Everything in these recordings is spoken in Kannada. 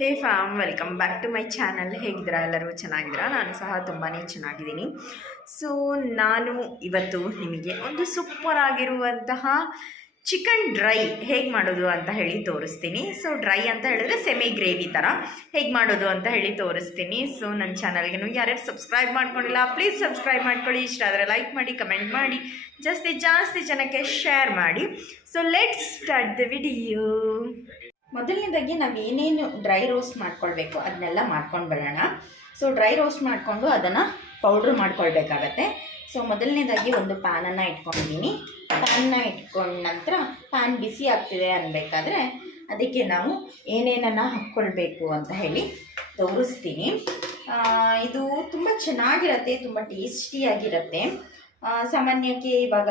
Hey fam welcome back to my channel. ಹೇಗಿದ್ದೀರಾ? ಎಲ್ಲರೂ ಚೆನ್ನಾಗಿದ್ದೀರಾ? ನಾನು ಸಹ ತುಂಬಾ ಚೆನ್ನಾಗಿದ್ದೀನಿ. ಸೊ, ನಾನು ಇವತ್ತು ನಿಮಗೆ ಒಂದು ಸೂಪರ್ ಆಗಿರುವಂತಹ ಚಿಕನ್ ಡ್ರೈ ಹೇಗೆ ಮಾಡೋದು ಅಂತ ಹೇಳಿ ತೋರಿಸ್ತೀನಿ. ಸೊ, ಡ್ರೈ ಅಂತ ಹೇಳಿದ್ರೆ ಸೆಮಿ ಗ್ರೇವಿ ಥರ ಹೇಗೆ ಮಾಡೋದು ಅಂತ ಹೇಳಿ ತೋರಿಸ್ತೀನಿ. ಸೊ, ನನ್ನ ಚಾನಲ್ಗೆ ಯಾರ್ಯಾರು ಸಬ್ಸ್ಕ್ರೈಬ್ ಮಾಡ್ಕೊಂಡಿಲ್ಲ, ಪ್ಲೀಸ್ ಸಬ್ಸ್ಕ್ರೈಬ್ ಮಾಡ್ಕೊಳ್ಳಿ. ಇಷ್ಟ ಆದರೆ ಲೈಕ್ ಮಾಡಿ, ಕಮೆಂಟ್ ಮಾಡಿ, ಜಾಸ್ತಿ ಜಾಸ್ತಿ ಜನಕ್ಕೆ ಶೇರ್ ಮಾಡಿ. So, let's start the video. ಮೊದಲನೇದಾಗಿ ನಾವು ಏನೇನು ಡ್ರೈ ರೋಸ್ಟ್ ಮಾಡ್ಕೊಳ್ಬೇಕು ಅದನ್ನೆಲ್ಲ ಮಾಡ್ಕೊಂಡು ಬರೋಣ. ಸೊ ಡ್ರೈ ರೋಸ್ಟ್ ಮಾಡಿಕೊಂಡು ಅದನ್ನು ಪೌಡ್ರ್ ಮಾಡ್ಕೊಳ್ಬೇಕಾಗತ್ತೆ. ಸೊ ಮೊದಲನೇದಾಗಿ ಒಂದು ಪ್ಯಾನನ್ನು ಇಟ್ಕೊಂಡಿದ್ದೀನಿ ಪ್ಯಾನ್ನ ಇಟ್ಕೊಂಡ ನಂತರ ಪ್ಯಾನ್ ಬಿಸಿ ಆಗ್ತಿದೆ ಅನ್ಬೇಕಾದ್ರೆ ಅದಕ್ಕೆ ನಾವು ಏನೇನನ್ನು ಹಾಕ್ಕೊಳ್ಬೇಕು ಅಂತ ಹೇಳಿ ತೋರಿಸ್ತೀನಿ. ಇದು ತುಂಬ ಚೆನ್ನಾಗಿರತ್ತೆ, ತುಂಬ ಟೇಸ್ಟಿಯಾಗಿರುತ್ತೆ. ಸಾಮಾನ್ಯಕ್ಕೆ ಇವಾಗ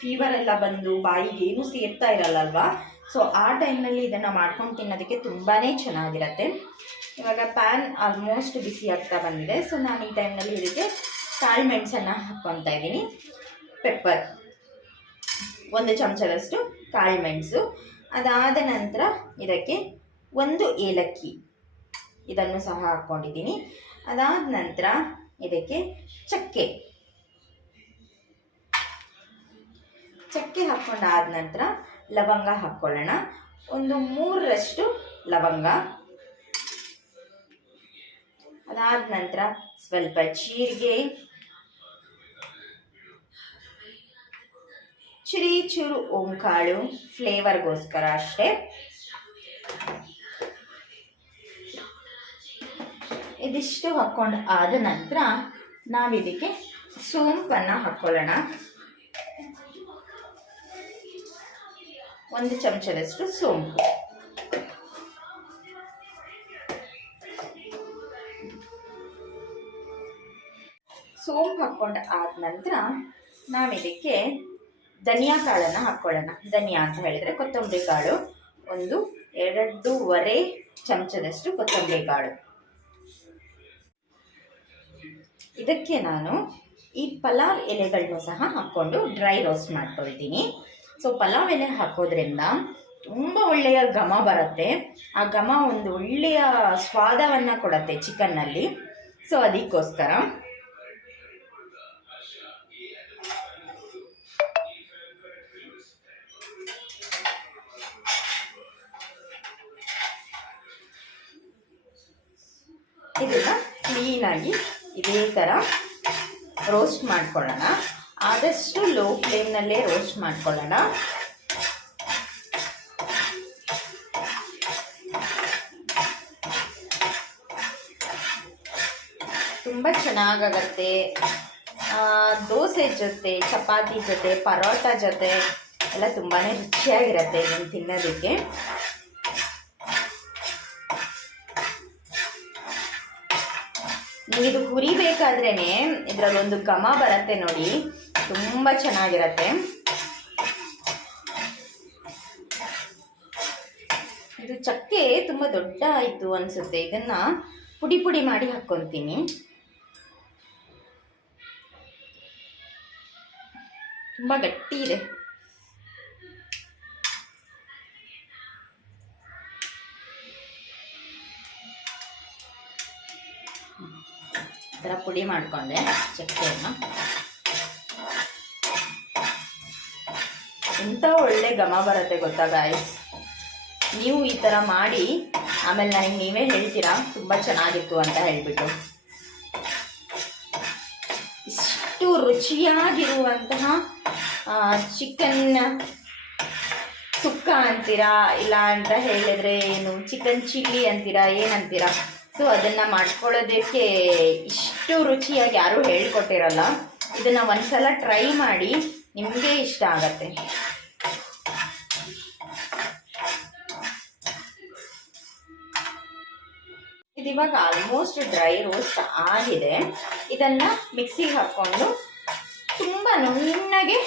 ಫೀವರ್ ಎಲ್ಲ ಬಂದು ಬಾಯಿಗೆ ಏನೂ ಸೇರ್ತಾ ಇರಲ್ಲಲ್ವಾ ಸೊ ಆ ಟೈಮ್ನಲ್ಲಿ ಇದನ್ನು ಮಾಡ್ಕೊಂಡು ತಿನ್ನೋದಕ್ಕೆ ತುಂಬಾ ಚೆನ್ನಾಗಿರತ್ತೆ. ಇವಾಗ ಪ್ಯಾನ್ ಆಲ್ಮೋಸ್ಟ್ ಬಿಸಿ ಆಗ್ತಾ ಬಂದಿದೆ. ಸೊ ನಾನು ಈ ಟೈಮ್ನಲ್ಲಿ ಇದಕ್ಕೆ ಕಾಳು ಮೆಣಸನ್ನು ಹಾಕ್ಕೊತಾ ಇದ್ದೀನಿ. ಪೆಪ್ಪರ್ ಒಂದು ಚಮಚದಷ್ಟು ಕಾಳು ಮೆಣಸು. ಅದಾದ ನಂತರ ಇದಕ್ಕೆ ಒಂದು ಏಲಕ್ಕಿ ಇದನ್ನು ಸಹ ಹಾಕ್ಕೊಂಡಿದ್ದೀನಿ. ಅದಾದ ನಂತರ ಇದಕ್ಕೆ ಚಕ್ಕೆ. ಚಕ್ಕೆ ಹಾಕ್ಕೊಂಡಾದ ನಂತರ ಲವಂಗ ಹಾಕ್ಕೊಳ್ಳೋಣ. ಒಂದು ಮೂರರಷ್ಟು ಲವಂಗ. ಅದಾದ ನಂತರ ಸ್ವಲ್ಪ ಜೀರಿಗೆ. ಚುರಿ ಚೂರು ಓಂಕಾಳು, ಫ್ಲೇವರ್ಗೋಸ್ಕರ ಅಷ್ಟೇ. ಇದಿಷ್ಟು ಹಾಕ್ಕೊಂಡು ಆದ ನಂತರ ನಾವಿದಕ್ಕೆ ಸೋಂಪನ್ನು ಹಾಕ್ಕೊಳ್ಳೋಣ. ಒಂದು ಚಮಚದಷ್ಟು ಸೋಂಪು. ಸೋಂಪು ಹಾಕ್ಕೊಂಡು ಆದ ನಂತರ ನಾವಿದಕ್ಕೆ ಧನಿಯಾ ಕಾಳನ್ನು ಹಾಕ್ಕೊಳ್ಳೋಣ ಧನಿಯಾ ಅಂತ ಹೇಳಿದರೆ ಕೊತ್ತಂಬರಿ ಕಾಳು. ಒಂದು, ಎರಡೂವರೆ ಚಮಚದಷ್ಟು ಕೊತ್ತಂಬರಿ ಕಾಳು. ಇದಕ್ಕೆ ನಾನು ಈ ಪಲಾವ್ ಎಲೆಗಳನ್ನೂ ಸಹ ಹಾಕ್ಕೊಂಡು ಡ್ರೈ ರೋಸ್ಟ್ ಮಾಡ್ಕೊಳ್ತೀನಿ. ಸೊ ಪಲಾವ್ ಎಲೆ ಹಾಕೋದ್ರಿಂದ ತುಂಬ ಒಳ್ಳೆಯ ಘಮ ಬರುತ್ತೆ. ಆ ಘಮ ಒಂದು ಒಳ್ಳೆಯ ಸ್ವಾದವನ್ನು ಕೊಡುತ್ತೆ ಚಿಕನ್ನಲ್ಲಿ. ಸೊ ಅದಕ್ಕೋಸ್ಕರ ಇದನ್ನು ಕ್ಲೀನಾಗಿ ಇದೇ ಥರ ರೋಸ್ಟ್ ಮಾಡ್ಕೊಳ್ಳೋಣ. ಆದಷ್ಟು ಲೋ ಫ್ಲೇಮ್ನಲ್ಲೇ ರೋಸ್ಟ್ ಮಾಡ್ಕೊಳ್ಳೋಣ. ತುಂಬ ಚೆನ್ನಾಗಾಗತ್ತೆ. ದೋಸೆ ಜೊತೆ, ಚಪಾತಿ ಜೊತೆ, ಪರೋಟ ಜೊತೆ ಎಲ್ಲ ತುಂಬಾ ರುಚಿಯಾಗಿರುತ್ತೆ ಇದನ್ನು ತಿನ್ನೋದಕ್ಕೆ. ನೀವು ಇದು ಹುರಿಬೇಕಾದ್ರೇನೆ ಇದ್ರಲ್ಲಿ ಒಂದು ಘಮ ಬರುತ್ತೆ ನೋಡಿ. ತುಂಬ ಚೆನ್ನಾಗಿರತ್ತೆ. ಇದು ಚಕ್ಕೆ ತುಂಬ ದೊಡ್ಡ ಆಯಿತು ಅನಿಸುತ್ತೆ. ಇದನ್ನ ಪುಡಿ ಪುಡಿ ಮಾಡಿ ಹಾಕ್ಕೊತೀನಿ. ತುಂಬ ಗಟ್ಟಿ ಇದೆ. ಥರ ಪುಡಿ ಮಾಡಿಕೊಂಡೆ ಚಕ್ಕೆಯನ್ನು. ಎಂಥ ಒಳ್ಳೆ ಘಮ ಬರುತ್ತೆ ಗೊತ್ತಾ ಗಾಯ್ಸ್ ನೀವು ಈ ಥರ ಮಾಡಿ, ಆಮೇಲೆ ನನಗೆ ನೀವೇ ಹೇಳ್ತೀರಾ? ತುಂಬ ಚೆನ್ನಾಗಿತ್ತು ಅಂತ ಹೇಳಿಬಿಟ್ಟು. ಇಷ್ಟು ರುಚಿಯಾಗಿರುವಂತಹ ಚಿಕನ್ ಸುಕ್ಕ ಅಂತೀರಾ, ಇಲ್ಲ ಅಂತ ಹೇಳಿದ್ರೆ ಏನು? ಚಿಕನ್ ಚಿಲ್ಲಿ ಅಂತೀರಾ, ಏನಂತೀರಾ? ಸೊ ಅದನ್ನು ಮಾಡ್ಕೊಳ್ಳೋದಕ್ಕೆ ಇಷ್ಟು ರುಚಿಯಾಗಿ ಯಾರೂ ಹೇಳ್ಕೊಟ್ಟಿರಲ್ಲ. ಇದನ್ನು ಒಂದ್ಸಲ ಟ್ರೈ ಮಾಡಿ, ನಿಮಗೆ ಇಷ್ಟ ಆಗತ್ತೆ. ಇದಿವಾಗ ಆಲ್ಮೋಸ್ಟ್ ಡ್ರೈ ರೋಸ್ಟ್ ಆಗಿದೆ. ಇದನ್ನು ಮಿಕ್ಸಿಗೆ ಹಾಕ್ಕೊಂಡು ತುಂಬ ನುಣ್ಣಗೆ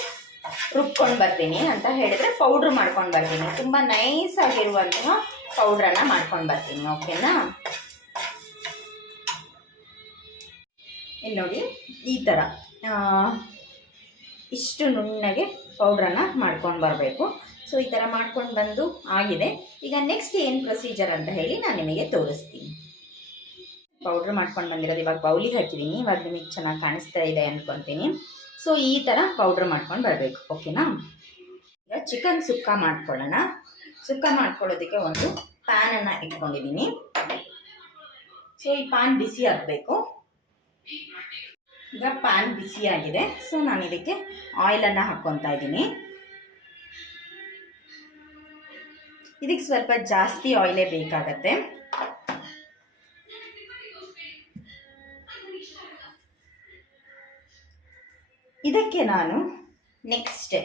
ರುಬ್ಕೊಂಡು ಬರ್ತೀನಿ ಅಂತ ಹೇಳಿದ್ರೆ ಪೌಡ್ರ್ ಮಾಡ್ಕೊಂಡು ಬರ್ತೀನಿ. ತುಂಬ ನೈಸ್ ಆಗಿರುವಂತಹ ಪೌಡ್ರನ್ನು ಮಾಡ್ಕೊಂಡು ಬರ್ತೀನಿ ಓಕೆನಾ ಇಲ್ಲಿ ನೋಡಿ, ಈ ಥರ ಇಷ್ಟು ನುಣ್ಣಗೆ ಪೌಡ್ರನ್ನು ಮಾಡ್ಕೊಂಡು ಬರಬೇಕು. ಸೊ ಈ ಥರ ಮಾಡ್ಕೊಂಡು ಬಂದು ಆಗಿದೆ. ಈಗ ನೆಕ್ಸ್ಟ್ ಏನು ಪ್ರೊಸೀಜರ್ ಅಂತ ಹೇಳಿ ನಾನು ನಿಮಗೆ ತೋರಿಸ್ತೀನಿ. ಪೌಡ್ರ್ ಮಾಡ್ಕೊಂಡು ಬಂದಿರೋದು ಇವಾಗ ಬೌಲಿಗೆ ಹಾಕಿದ್ದೀನಿ ಇವಾಗ ನಿಮಗೆ ಚೆನ್ನಾಗಿ ಕಾಣಿಸ್ತಾ ಇದೆ ಅಂದ್ಕೊತೀನಿ ಸೊ ಈ ಥರ ಪೌಡ್ರ್ ಮಾಡ್ಕೊಂಡು ಬರಬೇಕು. ಓಕೆನಾ ಈಗ ಚಿಕನ್ ಸುಕ್ಕ ಮಾಡ್ಕೊಳ್ಳೋಣ. ಸುಕ್ಕ ಮಾಡ್ಕೊಳ್ಳೋದಕ್ಕೆ ಒಂದು ಪ್ಯಾನನ್ನು ಇಟ್ಕೊಂಡಿದ್ದೀನಿ ಸೊ ಈ ಪ್ಯಾನ್ ಬಿಸಿ ಆಗಬೇಕು. ಈಗ ಪ್ಯಾನ್ ಬಿಸಿ ಆಗಿದೆ. ಸೊ ನಾನು ಇದಕ್ಕೆ ಆಯಿಲನ್ನು ಹಾಕ್ಕೊತಾ ಇದ್ದೀನಿ ಇದಕ್ಕೆ ಸ್ವಲ್ಪ ಜಾಸ್ತಿ ಆಯಿಲೇ ಬೇಕಾಗತ್ತೆ. ಇದಕ್ಕೆ ನಾನು ನೆಕ್ಸ್ಟ್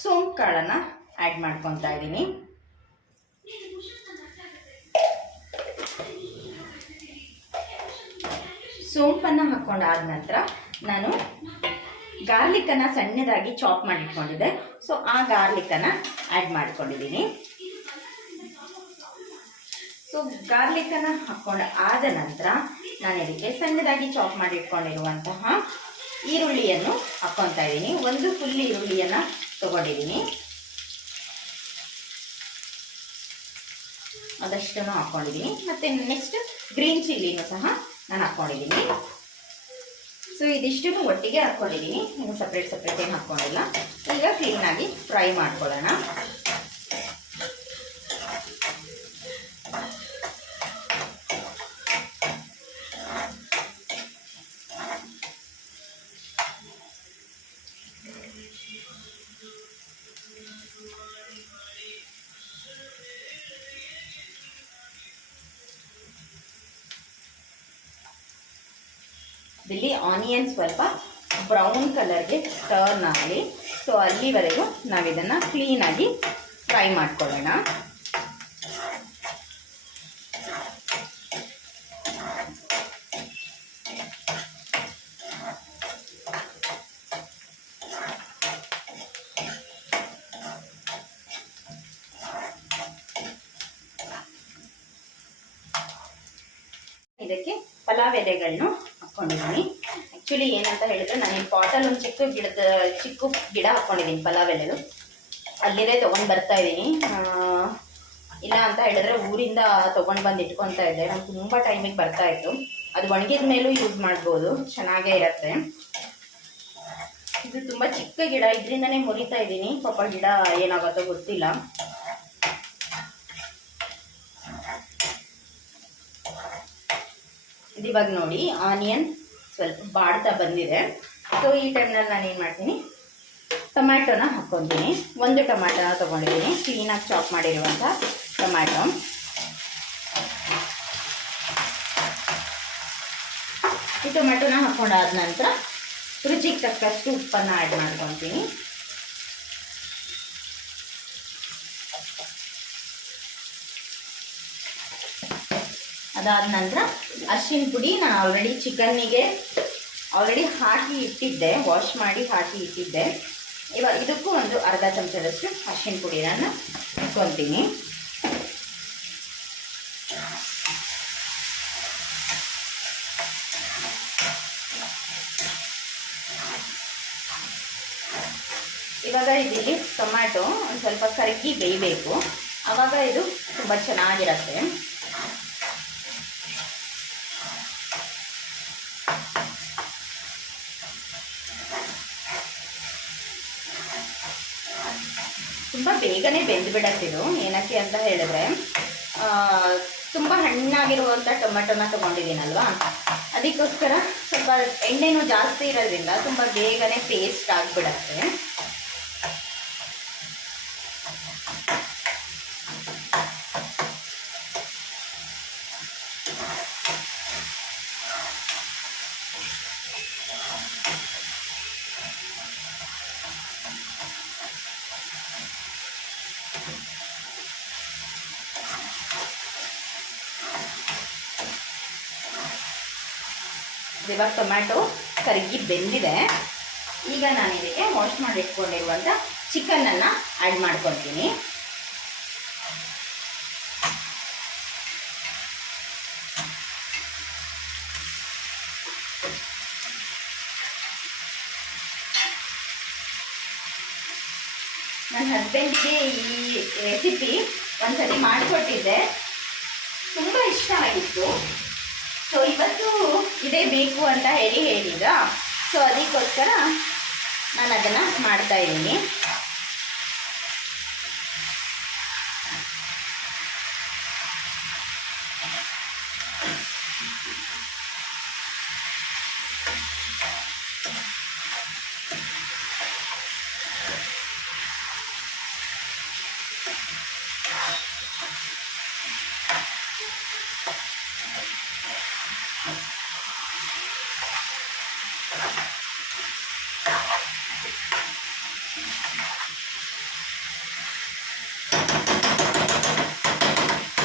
ಸೋಂಪು ಕಾಳನ್ನು ಆ್ಯಡ್ ಮಾಡ್ಕೊತಾ ಇದ್ದೀನಿ. ಸೋಂಪನ್ನು ಹಾಕ್ಕೊಂಡಾದ ನಂತರ ನಾನು ಗಾರ್ಲಿಕ್ಕನ್ನು ಸಣ್ಣದಾಗಿ ಚಾಪ್ ಮಾಡಿಟ್ಕೊಂಡಿದ್ದೆ. ಸೊ ಆ ಗಾರ್ಲಿಕ್ಕನ್ನು ಆ್ಯಡ್ ಮಾಡ್ಕೊಂಡಿದ್ದೀನಿ. ಸೊ ಗಾರ್ಲಿಕ್ಕನ್ನು ಹಾಕ್ಕೊಂಡು ಆದ ನಂತರ ನಾನು ಇದಕ್ಕೆ ಸಣ್ಣದಾಗಿ ಚಾಪ್ ಮಾಡಿ ಇಟ್ಕೊಂಡಿರುವಂತಹ ಈರುಳ್ಳಿಯನ್ನು ಹಾಕ್ಕೊತಾ ಇದ್ದೀನಿ. ಒಂದು ಫುಲ್ ಈರುಳ್ಳಿಯನ್ನು ತಗೊಂಡಿದ್ದೀನಿ. ಅದಷ್ಟನ್ನು ಹಾಕ್ಕೊಂಡಿದ್ದೀನಿ. ಮತ್ತು ನೆಕ್ಸ್ಟ್ ಗ್ರೀನ್ ಚಿಲ್ಲಿನೂ ಸಹ ನಾನು ಹಾಕ್ಕೊಂಡಿದ್ದೀನಿ. ಸೊ ಇದಿಷ್ಟನ್ನು ಒಟ್ಟಿಗೆ ಹಾಕ್ಕೊಂಡಿದ್ದೀನಿ. ಇನ್ನು ಸಪ್ರೇಟ್ ಸಪ್ರೇಟ್ ಏನು ಹಾಕ್ಕೊಂಡಿಲ್ಲ. ಈಗ ಕ್ಲೀನಾಗಿ ಫ್ರೈ ಮಾಡ್ಕೊಳ್ಳೋಣ. ಇಲ್ಲಿ ಆನಿಯನ್ ಸ್ವಲ್ಪ ಬ್ರೌನ್ ಕಲರ್ಗೆ ಟರ್ನ್ ಆಗಲಿ ಸೊ ಅಲ್ಲಿವರೆಗೂ ನಾವಿದನ್ನು ಕ್ಲೀನಾಗಿ ಫ್ರೈ ಮಾಡ್ಕೊಳ್ಳೋಣ. ಇದಕ್ಕೆ ಪಲಾವ್ ಎಲೆಗಳನ್ನು ಹಾಕ್ಕೊಂಡಿದ್ದೀನಿ. ಆ್ಯಕ್ಚುಲಿ ಏನಂತ ಹೇಳಿದ್ರೆ ನಾನು ಈ ಪಾಟಲ್ಲಿ ಒಂದು ಚಿಕ್ಕ ಗಿಡದ, ಚಿಕ್ಕ ಗಿಡ ಹಾಕ್ಕೊಂಡಿದ್ದೀನಿ ಪಲಾವ್ ಎಲೆದು ಅಲ್ಲಿರೇ ತೊಗೊಂಡು ಬರ್ತಾ ಇದ್ದೀನಿ. ಇಲ್ಲ ಅಂತ ಹೇಳಿದ್ರೆ ಊರಿಂದ ತೊಗೊಂಡು ಬಂದು ಇಟ್ಕೊತಾ ಇದ್ದೆ. ನಂಗೆ ತುಂಬ ಟೈಮಿಗೆ ಬರ್ತಾ ಇತ್ತು. ಅದು ಒಣಗಿದ ಮೇಲೂ ಯೂಸ್ ಮಾಡ್ಬೋದು. ಚೆನ್ನಾಗೇ ಇರತ್ತೆ. ಇದು ತುಂಬ ಚಿಕ್ಕ ಗಿಡ. ಇದರಿಂದನೇ ಮುರಿತಾ ಇದ್ದೀನಿ. ಪಾಪ ಗಿಡ ಏನಾಗುತ್ತೋ ಗೊತ್ತಿಲ್ಲ. ಇದು ಇವಾಗ ನೋಡಿ ಆನಿಯನ್ ಸ್ವಲ್ಪ ಬಾಡ್ತಾ ಬಂದಿದೆ. ಸೊ ಈ ಟೈಮ್ನಲ್ಲಿ ನಾನು ಏನು ಮಾಡ್ತೀನಿ? ಟೊಮ್ಯಾಟೊನ ಹಾಕ್ಕೊತೀನಿ. ಒಂದು ಟೊಮ್ಯಾಟೊನ ತೊಗೊಂಡಿದ್ದೀನಿ. ಕ್ಲೀನಾಗಿ ಚಾಪ್ ಮಾಡಿರುವಂಥ ಟೊಮ್ಯಾಟೊ. ಈ ಟೊಮ್ಯಾಟೊನ ಹಾಕ್ಕೊಂಡಾದ ನಂತರ ರುಚಿಗೆ ತಕ್ಕಷ್ಟು ಉಪ್ಪನ್ನು ಆ್ಯಡ್ ಮಾಡ್ಕೊತೀನಿ. ಅದಾದ ನಂತರ ಅರ್ಶಿನ ಪುಡಿ ನಾನು ಆಲ್ರೆಡಿ ಚಿಕನ್ನಿಗೆ ಆಲ್ರೆಡಿ ಹಾಕಿ ಇಟ್ಟಿದ್ದೆ ವಾಶ್ ಮಾಡಿ ಹಾಕಿ ಇಟ್ಟಿದ್ದೆ. ಇವಾಗ ಇದಕ್ಕೂ ಒಂದು ಅರ್ಧ ಚಮಚದಷ್ಟು ಅರ್ಶಿನ ಪುಡಿ ನಾನು ಇಟ್ಕೊತೀನಿ. ಇವಾಗ ಇಲ್ಲಿ ಟೊಮ್ಯಾಟೊ ಒಂದು ಸ್ವಲ್ಪ ಕರಗಿ ಬೇಯಬೇಕು. ಆವಾಗ ಇದು ತುಂಬ ಚೆನ್ನಾಗಿರುತ್ತೆ. ತುಂಬ ಬೇಗನೆ ಬೆಂದುಬಿಡತ್ತಿದು ಏನಕ್ಕೆ ಅಂತ ಹೇಳಿದ್ರೆ. ತುಂಬ ಹಣ್ಣಾಗಿರುವಂಥ ಟೊಮೆಟೊನ ತೊಗೊಂಡಿದ್ದೀನಲ್ವಾ? ಅದಕ್ಕೋಸ್ಕರ ಸ್ವಲ್ಪ ಎಣ್ಣೆನೂ ಜಾಸ್ತಿ ಇರೋದ್ರಿಂದ ತುಂಬ ಬೇಗನೆ ಪೇಸ್ಟ್ ಆಗಿಬಿಡತ್ತೆ. ಇವಾಗ ಟೊಮ್ಯಾಟೊ ಕರಗಿ ಬೆಂದಿದೆ. ಈಗ ನಾನು ಇದಕ್ಕೆ ವಾಶ್ ಮಾಡಿ ಇಟ್ಕೊಂಡಿರುವಂಥ ಚಿಕನನ್ನು ಆ್ಯಡ್ ಮಾಡ್ಕೊತೀನಿ ನನ್ನ ಹಸ್ಬೆಂಡಿಗೆ ಈ ರೆಸಿಪಿ ಒಂದ್ಸತಿ ಮಾಡಿಕೊಟ್ಟಿದ್ದೆ. ತುಂಬ ಇಷ್ಟ ಆಗಿತ್ತು. ಸೊ ಇವತ್ತು ಇದೇ ಬೇಕು ಅಂತ ಹೇಳಿ ಹೇಳಿದ. ಸೊ ಅದಕ್ಕೋಸ್ಕರ ನಾನು ಅದನ್ನು ಮಾಡ್ತಾ ಇದ್ದೀನಿ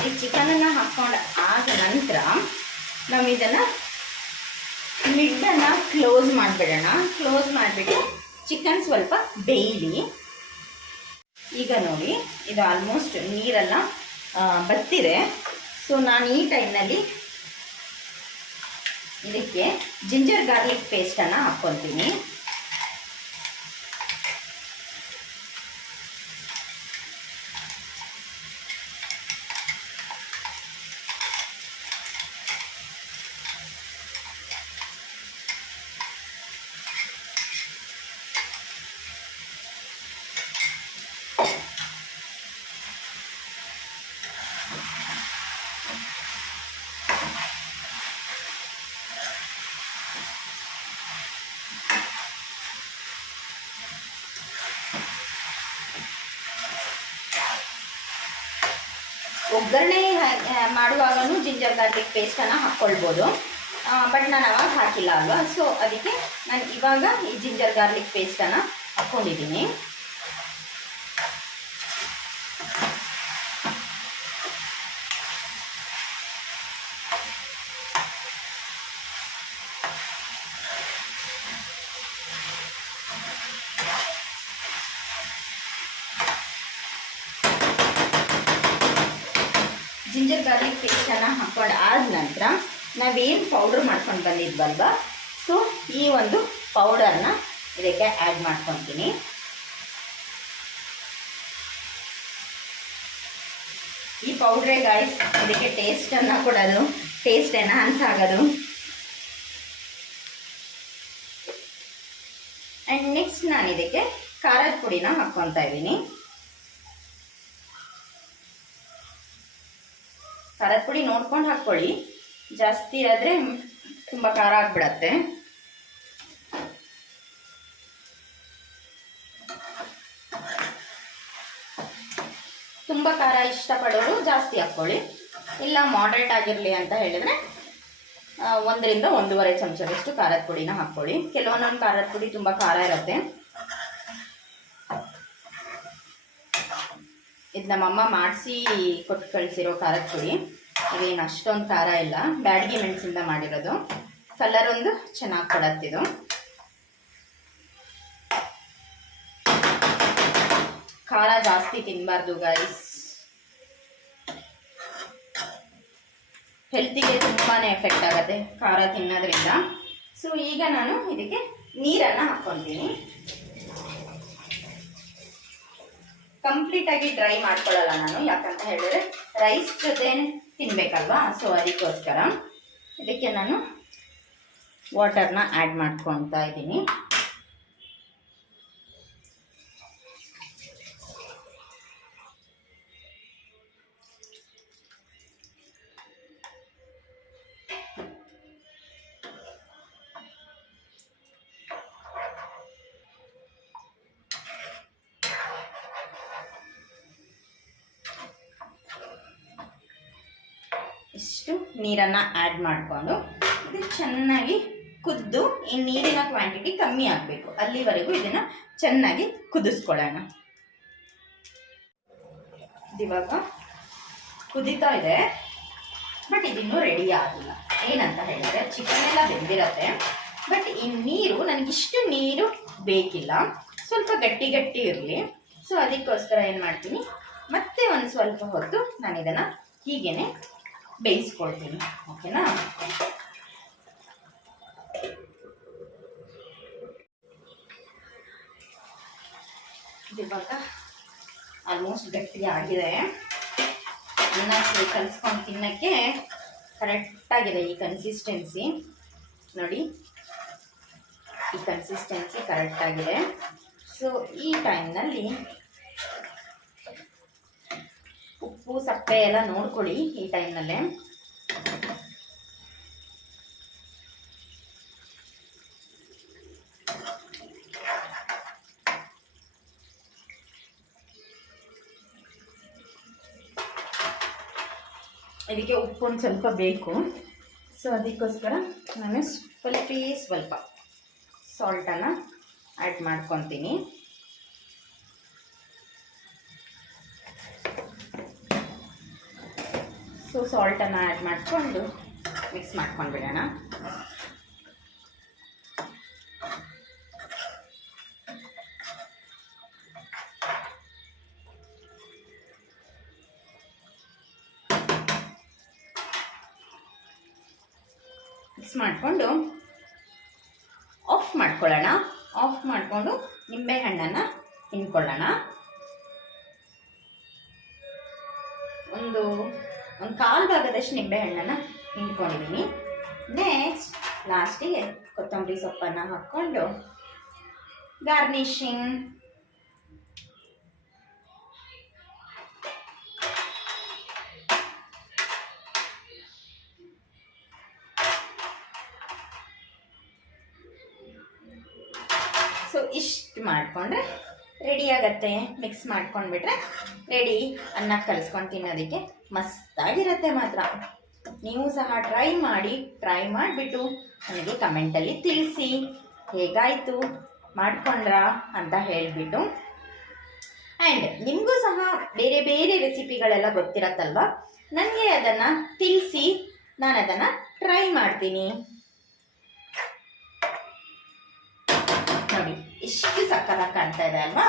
ಈ ಚಿಕನನ್ನು ಹಾಕ್ಕೊಂಡು ಆದ ನಂತರ ನಾವು ಇದನ್ನು ಲಿಡ್ಡನ್ನು ಕ್ಲೋಸ್ ಮಾಡಿಬಿಡೋಣ. ಕ್ಲೋಸ್ ಮಾಡಿಬಿಟ್ಟು ಚಿಕನ್ ಸ್ವಲ್ಪ ಬೇಯಲಿ. ಈಗ ನೋಡಿ, ಇದು ಆಲ್ಮೋಸ್ಟ್ ನೀರೆಲ್ಲ ಬತ್ತಿದೆ. ಸೊ ನಾನು ಈ ಟೈಮ್ನಲ್ಲಿ ಇದಕ್ಕೆ ಜಿಂಜರ್ ಗಾರ್ಲಿಕ್ ಪೇಸ್ಟನ್ನು ಹಾಕ್ಕೊತೀನಿ ಒಗ್ಗರಣೆ ಮಾಡುವಾಗಲೂ ಜಿಂಜರ್ ಗಾರ್ಲಿಕ್ ಪೇಸ್ಟನ್ನು ಹಾಕ್ಕೊಳ್ಬೋದು ಬಟ್ ನಾನು ಅವಾಗ ಹಾಕಿಲ್ಲ ಅಲ್ವಾ? ಸೊ ಅದಕ್ಕೆ ನಾನು ಇವಾಗ ಈ ಜಿಂಜರ್ ಗಾರ್ಲಿಕ್ ಪೇಸ್ಟನ್ನು ಹಾಕ್ಕೊಂಡಿದ್ದೀನಿ ಜಿಂಜರ್ ಗಾರ್ಲಿಕ್ ಪೇಸ್ಟನ್ನು ಹಾಕೊಂಡು ಆದ ನಂತರ ನಾವೇನು ಪೌಡ್ರ್ ಮಾಡ್ಕೊಂಡು ಬಂದಿದ್ವಲ್ವ? ಸೊ ಈ ಒಂದು ಪೌಡರ್ನ ಇದಕ್ಕೆ ಆ್ಯಡ್ ಮಾಡ್ಕೊತೀನಿ. ಈ ಪೌಡ್ರೇ ಗಾಯ್ಸ್ ಇದಕ್ಕೆ ಟೇಸ್ಟನ್ನು ಕೊಡೋದು ಟೇಸ್ಟ್ ಎನ್ಹಾನ್ಸ್ ಆಗೋದು. ಆ್ಯಂಡ್ ನೆಕ್ಸ್ಟ್ ನಾನು ಇದಕ್ಕೆ ಖಾರದ ಪುಡಿನ ಹಾಕ್ಕೊತಾ ಇದ್ದೀನಿ. ಖಾರದ ಪುಡಿ ನೋಡ್ಕೊಂಡು ಹಾಕ್ಕೊಳ್ಳಿ. ಜಾಸ್ತಿ ಆದರೆ ತುಂಬ ಖಾರ ಆಗಿಬಿಡತ್ತೆ. ತುಂಬ ಖಾರ ಇಷ್ಟಪಡೋರು ಜಾಸ್ತಿ ಹಾಕ್ಕೊಳ್ಳಿ. ಇಲ್ಲ ಮಾಡ್ರೇಟ್ ಆಗಿರಲಿ ಅಂತ ಹೇಳಿದರೆ ಒಂದರಿಂದ ಒಂದೂವರೆ ಚಮಚದಷ್ಟು ಖಾರದ ಪುಡಿನ ಹಾಕ್ಕೊಳ್ಳಿ. ಕೆಲವೊಂದೊಂದು ಖಾರದ ಪುಡಿ ತುಂಬ ಖಾರ ಇರುತ್ತೆ. ಇದು ನಮ್ಮಮ್ಮ ಮಾಡಿಸಿ ಕೊಟ್ಟು ಕಳಿಸಿರೋ ಖಾರದ ಪುಡಿ. ಇವೇನು ಅಷ್ಟೊಂದು ಖಾರ ಇಲ್ಲ. ಬ್ಯಾಡಗಿ ಮೆಣಸಿಂದ ಮಾಡಿರೋದು. ಕಲರ್ ಒಂದು ಚೆನ್ನಾಗಿ ಕೊಡತ್ತಿದು ಖಾರ ಜಾಸ್ತಿ ತಿನ್ನಬಾರ್ದು ಗೈಸ್ ಹೆಲ್ತಿಗೆ ತುಂಬಾ ಎಫೆಕ್ಟ್ ಆಗುತ್ತೆ ಖಾರ ತಿನ್ನೋದ್ರಿಂದ. ಸೊ ಈಗ ನಾನು ಇದಕ್ಕೆ ನೀರನ್ನು ಹಾಕ್ಕೊತೀನಿ. ಕಂಪ್ಲೀಟ್ ಆಗಿ ಡ್ರೈ ಮಾಡ್ಕೊಳ್ಳಲ್ಲ ನಾನು. ಯಾಕಂತ ಹೇಳಿದ್ರೆ ರೈಸ್ ಜೊತೆ ತಿನ್ಬೇಕಲ್ವಾ? ಸೊ ಅದಕ್ಕೋಸ್ಕರ ಇದಕ್ಕೆ ನಾನು ವಾಟರ್ನ ಆ್ಯಡ್ ಮಾಡ್ಕೊತಾ ಇದ್ದೀನಿ. ನೀರನ್ನು ಆ್ಯಡ್ ಮಾಡಿಕೊಂಡು ಇದು ಚೆನ್ನಾಗಿ ಕುದ್ದು, ಈ ನೀರಿನ ಕ್ವಾಂಟಿಟಿ ಕಮ್ಮಿ ಆಗಬೇಕು. ಅಲ್ಲಿವರೆಗೂ ಇದನ್ನು ಚೆನ್ನಾಗಿ ಕುದಿಸ್ಕೊಳ್ಳೋಣ. ಇವಾಗ ಕುದೀತಾ ಇದೆ. ಬಟ್ ಇದಿನ್ನೂ ರೆಡಿ ಆಗಿಲ್ಲ. ಏನಂತ ಹೇಳಿದರೆ ಚಿಕನ್ ಎಲ್ಲ ಬೆಂದಿರತ್ತೆ. ಬಟ್ ಈ ನೀರು ನನಗಿಷ್ಟು ನೀರು ಬೇಕಿಲ್ಲ. ಸ್ವಲ್ಪ ಗಟ್ಟಿ ಗಟ್ಟಿ ಇರಲಿ. ಸೊ ಅದಕ್ಕೋಸ್ಕರ ಏನು ಮಾಡ್ತೀನಿ? ಮತ್ತೆ ಒಂದು ಸ್ವಲ್ಪ ಹೊತ್ತು ನಾನು ಇದನ್ನು ಹೀಗೇನೆ ಬೇಯಿಸ್ಕೊಳ್ತೀನಿ, ಓಕೆನಾ? ಇವಾಗ ಆಲ್ಮೋಸ್ಟ್ ಗಟ್ಟಿ ಆಗಿದೆ. ಅನ್ನಕ್ಕೆ ಕಲಿಸ್ಕೊಂಡು ತಿನ್ನೋಕ್ಕೆ ಕರೆಕ್ಟಾಗಿದೆ ಈ ಕನ್ಸಿಸ್ಟೆನ್ಸಿ ನೋಡಿ, ಈ ಕನ್ಸಿಸ್ಟೆನ್ಸಿ ಕರೆಕ್ಟಾಗಿದೆ ಸೊ ಈ ಟೈಮ್ನಲ್ಲಿ ಉಪ್ಪು ಸಪ್ಪೆ ಎಲ್ಲ ನೋಡ್ಕೊಳ್ಳಿ ಈ ಟೈಮ್ನಲ್ಲೇ. ಇದಕ್ಕೆ ಉಪ್ಪು ಒಂದು ಸ್ವಲ್ಪ ಬೇಕು. ಸೊ ಅದಕ್ಕೋಸ್ಕರ ನಾನು ಸ್ವಲ್ಪ ಸ್ವಲ್ಪ ಸಾಲ್ಟನ್ನು ಆ್ಯಡ್ ಮಾಡ್ಕೊತೀನಿ. ಸೊ ಸಾಲ್ಟನ್ನು ಆ್ಯಡ್ ಮಾಡಿಕೊಂಡು ಮಿಕ್ಸ್ ಮಾಡ್ಕೊಂಡು ಬಿಡೋಣ. ಮಿಕ್ಸ್ ಮಾಡಿಕೊಂಡು ಆಫ್ ಮಾಡ್ಕೊಳ್ಳೋಣ. ಆಫ್ ಮಾಡಿಕೊಂಡು ನಿಂಬೆಹಣ್ಣನ್ನು ತಿನ್ಕೊಳ್ಳೋಣ. ಒಂದು ಒಂದು ಕಾಲು ಭಾಗದಷ್ಟು ನಿಂಬೆಹಣ್ಣನ್ನು ಹಿಂಡ್ಕೊಂಡಿದ್ದೀನಿ ನೆಕ್ಸ್ಟ್ ಲಾಸ್ಟಿಗೆ ಕೊತ್ತಂಬರಿ ಸೊಪ್ಪನ್ನು ಹಾಕ್ಕೊಂಡು ಗಾರ್ನಿಷಿಂಗ್ ಸೊ ಇಷ್ಟು ಮಾಡಿಕೊಂಡ್ರೆ ರೆಡಿ ಆಗತ್ತೆ. ಮಿಕ್ಸ್ ಮಾಡ್ಕೊಂಡ್ಬಿಟ್ರೆ ರೆಡಿ. ಅನ್ನ ಕಲಿಸ್ಕೊಂಡು ತಿನ್ನೋದಕ್ಕೆ ಮಸ್ತಾಗಿರುತ್ತೆ ಮಾತ್ರ. ನೀವು ಸಹ ಟ್ರೈ ಮಾಡಿ ಟ್ರೈ ಮಾಡಿಬಿಟ್ಟು ನನಗೆ ಕಮೆಂಟಲ್ಲಿ ತಿಳಿಸಿ. ಹೇಗಾಯಿತು? ಮಾಡ್ಕೊಂಡ್ರಾ ಅಂತ ಹೇಳಿಬಿಟ್ಟು. ಆ್ಯಂಡ್ ನಿಮಗೂ ಸಹ ಬೇರೆ ಬೇರೆ ರೆಸಿಪಿಗಳೆಲ್ಲ ಗೊತ್ತಿರತ್ತಲ್ವ? ನನಗೆ ಅದನ್ನು ತಿಳಿಸಿ ನಾನು ಅದನ್ನು ಟ್ರೈ ಮಾಡ್ತೀನಿ. ಎಷ್ಟು ಸಕ್ಕತ್ತಾಗಿ ಕಾಣ್ತಾ ಇದೆ ಅಲ್ವಾ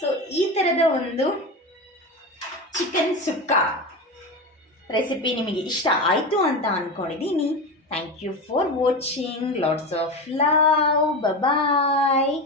ಸೊ ಈ ಥರದ ಒಂದು ಚಿಕನ್ ಸುಕ್ಕ ರೆಸಿಪಿ ನಿಮಗೆ ಇಷ್ಟ ಆಯಿತು ಅಂತ ಅಂದ್ಕೊಂಡಿದ್ದೀನಿ thank you for watching lots of love bye